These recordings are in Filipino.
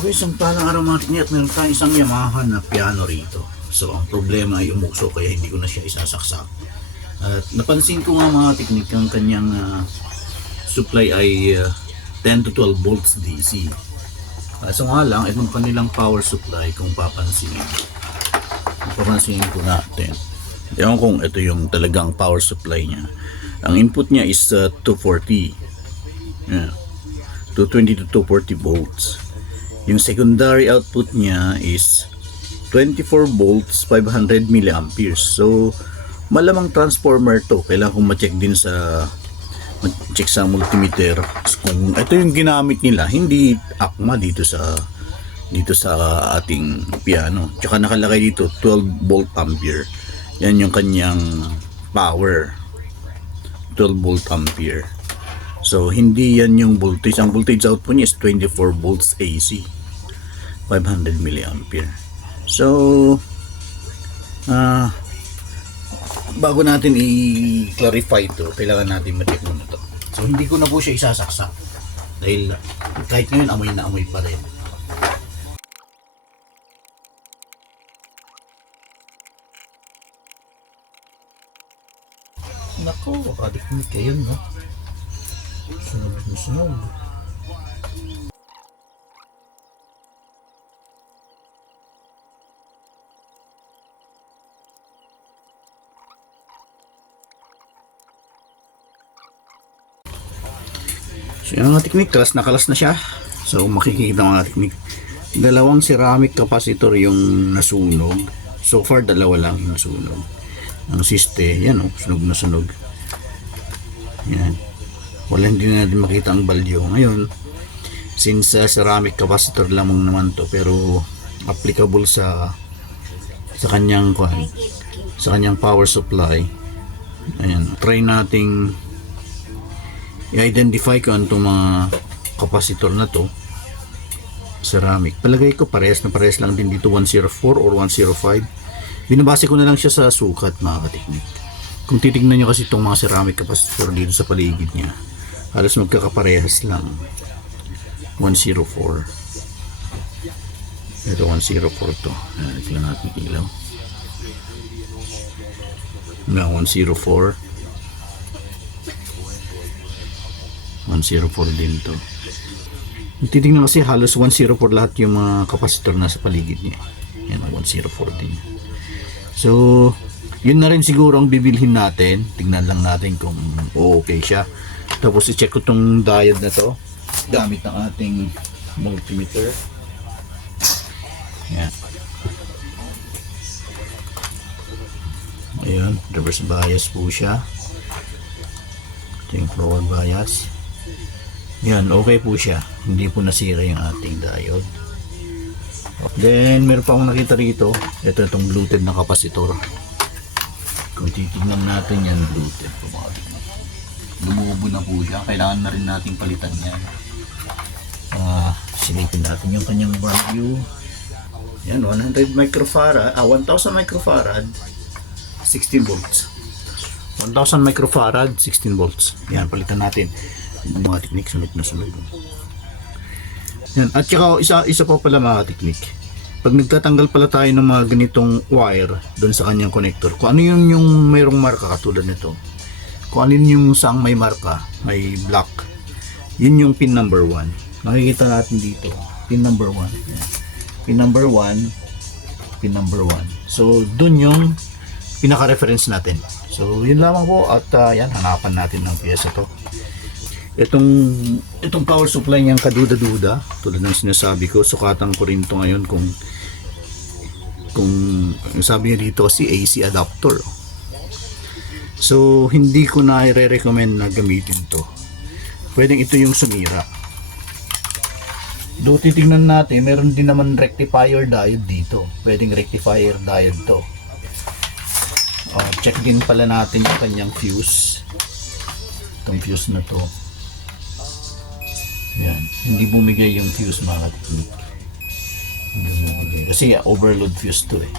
Okay, isang palang araw mga teknik at meron tayong isang Yamaha na piano rito. So, ang problema ay umukso kaya hindi ko na siya isasaksak. At napansin ko nga mga teknik ang kanyang supply ay 10 to 12 volts DC. So nga lang, itong kanilang power supply kung papansinin ko natin. Ewan kung ito yung talagang power supply niya. Ang input niya is 240. Yeah. 220 to 240 volts. Yung secondary output niya is 24 volts 500 milliamperes. So malamang transformer to. Kailangan kong ma-check din sa multimeter kung ito yung ginamit nila, hindi akma dito sa ating piano. Tsaka nakalagay dito 12 volt ampere. Yan yung kanyang power. 12 volt ampere. So hindi yan yung voltage. Ang voltage output niya is 24 volts AC. 500 milliampere. So bago natin i-clarify ito, kailangan natin ma-check muna ito. So hindi ko na po siya isasaksak dahil kahit ngayon amoy na amoy pa rin. Nako, adik-nik kayo, no? Sunog na sunog. So yung mga teknik, kalas na siya. So makikita mga teknik, dalawang ceramic capacitor yung nasunog. So far dalawa lang yung nasunog. Ang siste, yan o, sunog na sunog. Yan. Wala, hindi na natin makita ang balyo. Ngayon, since ceramic capacitor lamang naman to, pero applicable sa kanyang power supply. Ayan, try nating i-identify ko ang itong mga capacitor na to. Ceramic. Palagay ko parehas lang din dito, 104 or 105. Binabase ko na lang siya sa sukat mga kateknik. Kung titignan nyo kasi itong mga ceramic capacitor dito sa paligid niya, halos magkakaparehas lang. 104. Ito 104 to. Ito lang natin ilaw. Na 104. 104 din to. Titingnan kasi halos 104 lahat yung mga kapasitor na sa paligid niya. Yan, 104 din. So, yun na rin siguro ang bibilhin natin. Tingnan lang natin kung okay siya. Tapos i-check ko tong diode na to gamit ng ating multimeter. Yan. Ayan, reverse bias po siya. Ito yung forward bias. Yan, okay po siya. Hindi po nasira yung ating diode. Then, meron pa akong nakita rito. Ito itong Bluetooth na kapasitor. Kung titignan natin yan, Bluetooth. Lumubo na po siya. Kailangan na rin nating palitan yan. Silipin natin yung kanyang value. Yan, 100 microfarad. 1000 microfarad. 16 volts. 1000 microfarad, 16 volts. Yan, palitan natin. Mga teknik, sunod na sunod. Yan. At saka isa pa pala mga teknik, pag nagtatanggal pala tayo ng mga ganitong wire doon sa kanyang connector, kung ano yung mayroong marka katulad nito, kung ano yung saang may marka, may black, yun yung pin number 1. Makikita natin dito, pin number 1. Yan. Pin number 1, pin number 1. So doon yung pinaka-reference natin. So yun lamang po at yan, hanapan natin ng piyesa to. Itong power supply niyang kaduda-duda, tulad ng sinasabi ko, sukatan ko rin to ngayon kung sabi niya dito kasi AC adapter. So hindi ko na i-recommend na gamitin to. Pwedeng ito yung sumira. Do titignan natin, meron din naman rectifier diode dito. Pwedeng rectifier diode to. Check din pala natin yung kanyang fuse. Itong fuse na to. Yan. Hindi bumigay yung fuse mga teknik. Hindi bumigay. Kasi overload fuse to eh.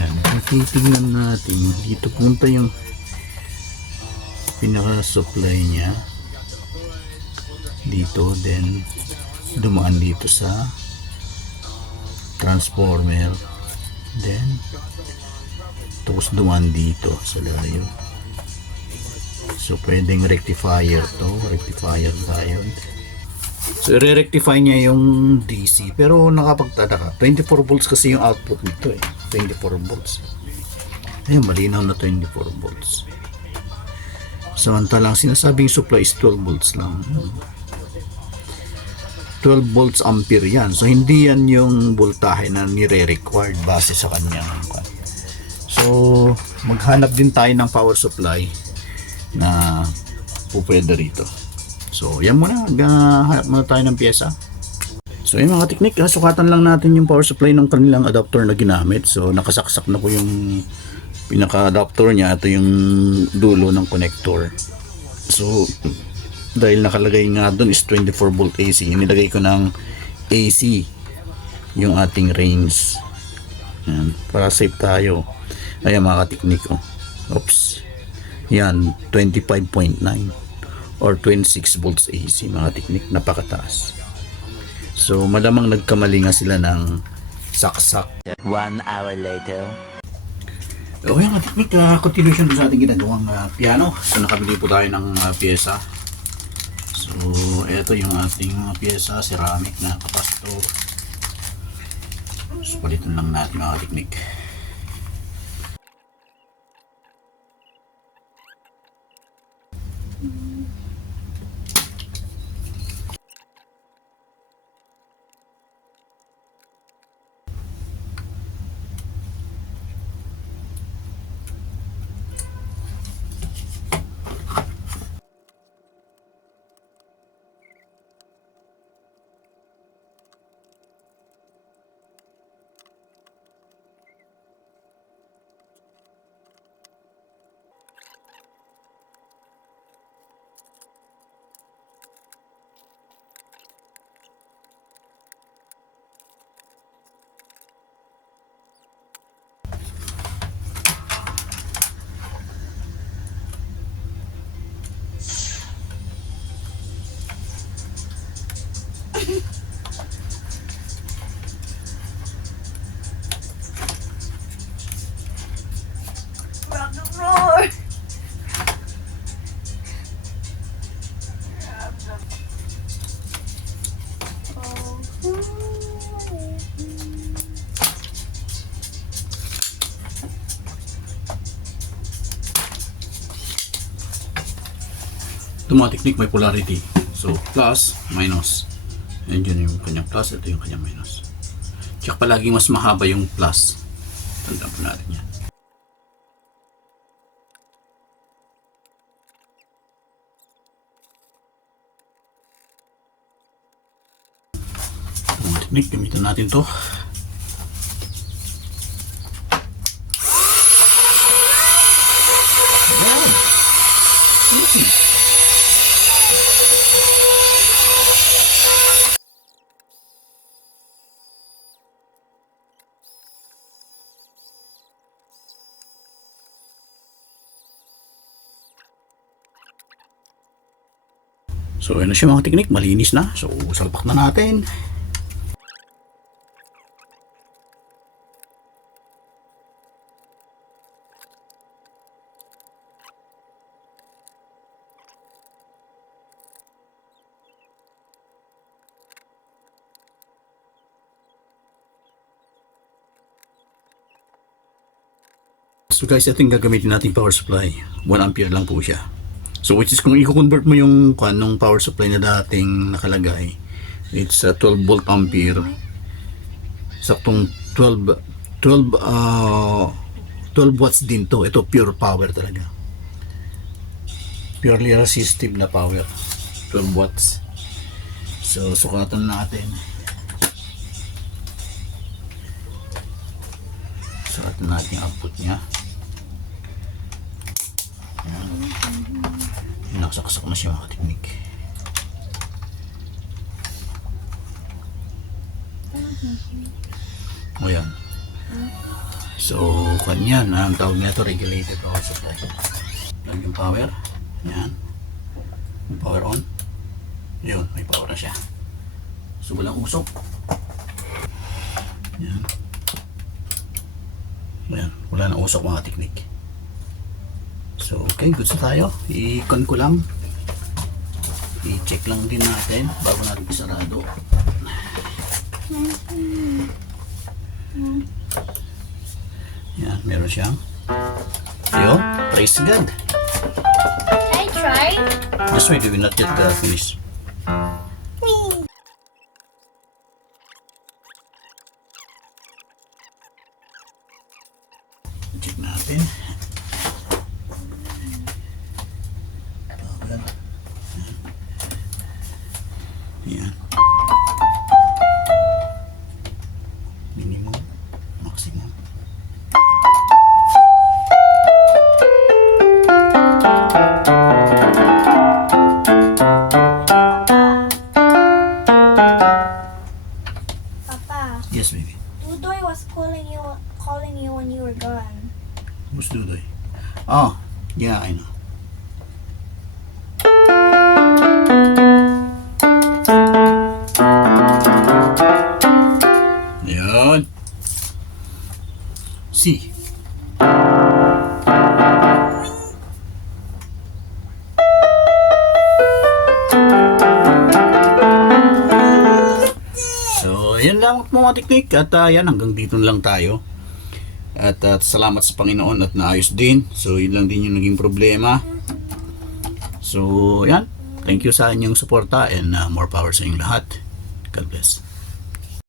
Yan. Titignan natin. Dito punta yung pinaka-supply niya. dito, then dumaan dito sa transformer, then tapos dumaan dito sa diode. So pwedeng rectifier to, rectifier diode. So i-rectify niya yung DC, pero nakapagtataka, 24 volts kasi yung output nito eh, 24 volts. Ayun, malinaw na 24 volts. Samantalang sinasabing supply is 12 volts lang. 12 volts ampere yan. So hindi yan yung voltahe na nire-required base sa kanyang. So maghanap din tayo ng power supply na pupwede rito. So yan muna, hanap muna tayo ng pyesa. So yung mga teknik, sukatan lang natin yung power supply ng kanilang adapter na ginamit. So nakasaksak na po yung pinaka-adapter niya. Ito yung dulo ng connector. So dahil nakalagay nga doon is 24 volt AC, nilagay ko ng AC yung ating range. Yan, para safe tayo. Ayan mga kateknik, oh. Oops. Yan, 25.9 or 26 volts AC mga teknik, napakataas. So malamang nagkamali nga sila ng saksak. 1 hour later. Okay mga teknik, continuation sa ating ginagawang piano. So nakabili po tayo ng pyesa. So ito yung ating mga pyesa, ceramic na capacitor. So palitan lang natin mga teknik. Ito mga teknik may polarity. So plus, minus. Yan yung kanyang plus, ito yung kanyang minus. Check palagi mas mahaba yung plus. Tandaan po natin yan. Mga teknik, gamitin natin to. So ano siya mga teknik, malinis na. So salpak na natin. So guys, ito yung gagamitin natin power supply. 1 ampere lang po siya. So which is kung i-convert mo yung nung power supply na dating nakalagay, it's 12 volt ampere. Saktong 12 watts din to. Ito pure power talaga. Purely resistive na power. 12 watts. So sukatan natin. Sukatan natin yung output niya. Nakasaksak na siya mga teknik. O yan. So kanyan, ang tawag nito regulated power supply. Yan yung power. Yan. Power on. Yun, may power na siya. So, walang usok. Yan. Yan, wala na usok mga teknik. So, okay, good na tayo. I-con ko lang. I-check lang din natin bago natin isarado. Yan, meron siyang. Ayun, praise God. Can I try? Just wait, we will not yet finish. Check natin. Power. Yan. Minimum, maximum. Papa, Yes, baby. Dudoy was calling you when you were gone. Who's Dudoy? Oh, yeah, I know. Yun. See. So, yan lang mga teknik. At yan, hanggang dito na lang tayo. At salamat sa Panginoon at naayos din. So, yun lang din yung naging problema. So, yan. Thank you sa inyong suporta and more power sa inyong lahat. God bless.